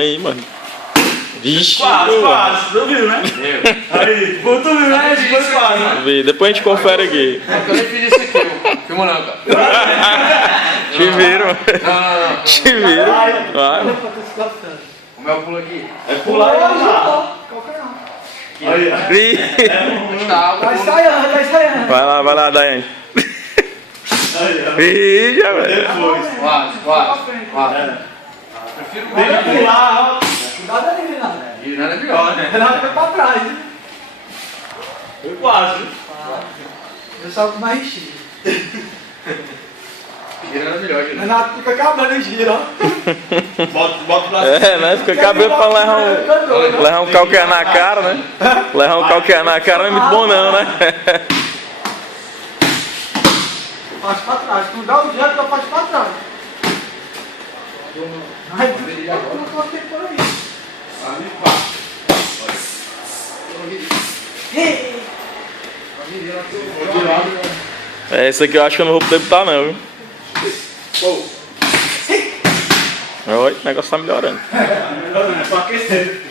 Aí, mano. Vixe, quase, tu viu, né? Aí, tu viu, né? Foi quase. Depois a gente confere aqui. Eu nem fiz isso aqui, filma não, cara. Te viram. Não. Te viram. Vai. Como é o pulo aqui? É pular e lá. Aí, Tá, Vai ensaiando. Vai lá, Daiane. Ih, já, velho. depois. Quase. Prefiro Tem que pular, ó. Cuidado ali, Renato. E nada é melhor, né? Renato foi pra trás, hein? Foi quase. Eu salto mais gira. Gira nada é melhor, gira. Renato fica acabando em gira, ó. Bota pra cima. Né? Fica cabelo pra levar um calcanhar na cara, né? Levar um calcanhar na cara não é muito bom, não, né? Faz pra trás. Tu dá o jeito, eu faço pra trás. Ai, não tô tempo por aí. Esse aqui eu acho que eu não vou poder botar, não, viu? Oi, o negócio tá melhorando. É pra aquecer.